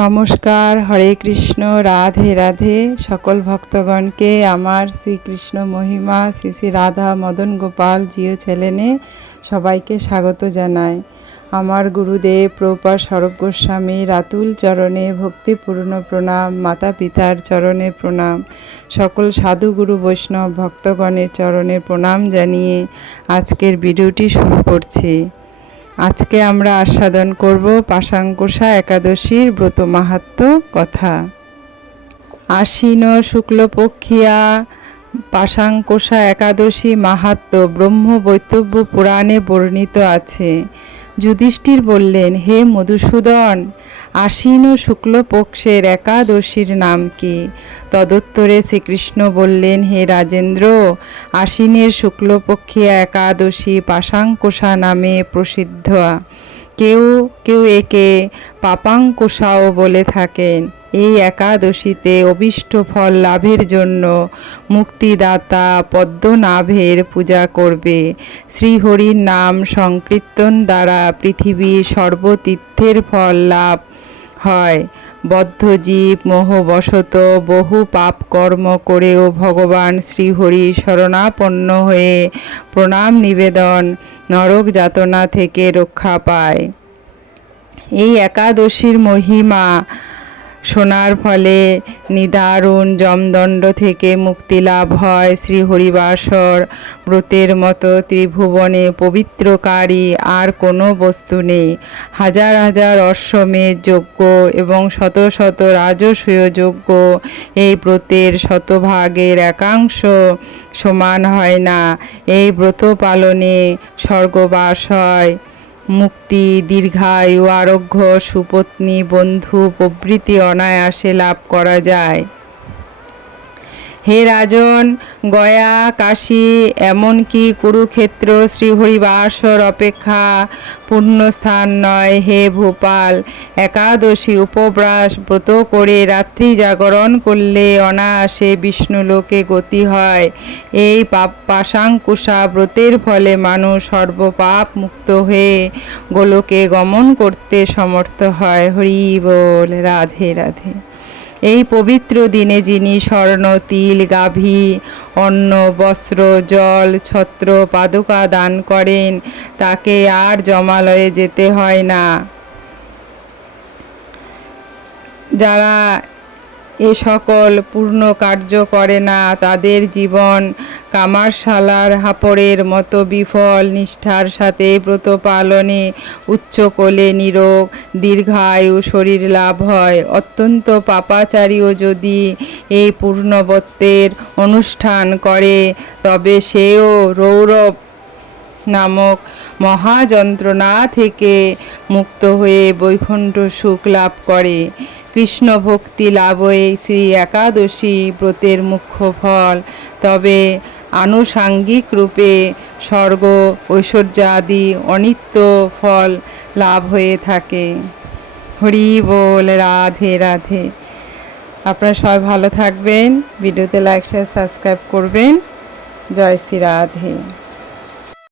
নমস্কার, হরে কৃষ্ণ, রাধে রাধে। সকল ভক্তগণকে আমার শ্রীকৃষ্ণ মহিমা, শ্রী শ্রী রাধা মদন গোপাল জিও ছেলেনে সবাইকে স্বাগত জানায় আমার গুরুদেব প্রপা স্বরূপ গোস্বামী রাতুল চরণে ভক্তিপূর্ণ প্রণাম, মাতা পিতার চরণে প্রণাম। সকল সাধু গুরু বৈষ্ণব ভক্তগণের চরণে প্রণাম জানিয়ে আজকের ভিডিওটি শুরু করছি। আজকে আমরা আস্বাদন করব পাশাঙ্কুশা একাদশীর ব্রত মাহাত্ম কথা। আশ্বিন শুক্লপক্ষিয়া পাশাঙ্কুশা একাদশী মাহাত্ম ব্রহ্ম বৈতব্য পুরাণে বর্ণিত আছে। যুধিষ্ঠির বললেন, হে মধুসূদন, আশ্বিন শুক্লপক্ষের একাদশীর নাম কি? তদুত্তরে শ্রীকৃষ্ণ বললেন, হে রাজেন্দ্র, আশ্বিনের শুক্লপক্ষে একাদশী পাশাঙ্কোষা নামে প্রসিদ্ধ। কেউ কেউ একে পাপাঙ্কুশাও বলে থাকেন। এই একাদশীতে অভিষ্ট ফল লাভের জন্য মুক্তিদাতা পদ্মনাভের পূজা করবে। শ্রীহরির নাম সংকীর্তন দ্বারা পৃথিবীর সর্বতীর্থের ফল লাভ হয়। বদ্ধজীব মোহবশত বহু পাপ কর্ম করেও ভগবান শ্রীহরি শরণাপন্ন হয়ে প্রণাম নিবেদন নরক যাতনা থেকে রক্ষা পায়। এই একাদশীর মহিমা শোনার ফলে নিদারুণ জমদণ্ড থেকে মুক্তি লাভ হয় শ্রী হরিবাসর ব্রতের মতো ত্রিভুবনে পবিত্রকারী আর কোনো বস্তু নেই। হাজার হাজার অশ্বমেধ যজ্ঞ এবং শত শত রাজস্বীয় যজ্ঞ এই ব্রতের শতভাগের একাংশ সমান হয় না। এই ব্রত পালনে স্বর্গবাস হয়। মুক্তি দীর্ঘায়ু আরোগ্য সুপত্নী বন্ধু প্রভৃতি অনায়াসে লাভ করা যায়। হে রাজন, গয়া, কাশী, এমনকি কুরুক্ষেত্র, শ্রীহরিবাসর অপেক্ষা পুণ্যস্থান নয় হে ভোপাল। একাদশী উপবাস ব্রত করে রাত্রি জাগরণ করলে অনায়াসে বিষ্ণুলোকে গতি হয়। এই পাপ পাশাঙ্কুশা ব্রতের ফলে মানুষ সর্বপাপ মুক্ত হয়ে গোলোকে গমন করতে সমর্থ হয়। হরি বল, রাধে রাধে। এই পবিত্র দিনে যিনি স্বর্ণ, তিল, গাভী, অন্ন, বস্ত্র, জল, ছত্র, পাদুকা দান করেন, তাকে আর জমালয়ে যেতে হয় না। যারা এ সকল পূর্ণ কার্য করে না তাদের জীবন কামারশালার হাপড়ের মতো বিফল নিষ্ঠার সাথে ব্রত পালনে উচ্চ কোলে নিরোগ দীর্ঘায়ু শরীর লাভ হয়। অত্যন্ত পাপাচারীও যদি এই পূর্ণবত্বের অনুষ্ঠান করে, তবে সেও রৌরব নামক মহাযন্ত্রণা থেকে মুক্ত হয়ে বৈকুণ্ঠ সুখ লাভ করে। কৃষ্ণ ভক্তি লাভই শ্রী একাদশী ব্রতের মুখ্য ফল। তবে আনুষাঙ্গিক রূপে স্বর্গ, ঐশ্বর্যাদি অনিত্য ফল লাভ হয়ে থাকে। হরি বল, রাধে রাধে। আপনারা সবাই ভালো থাকবেন। ভিডিওতে লাইক শেয়ার সাবস্ক্রাইব করবেন। জয় শ্রী রাধে।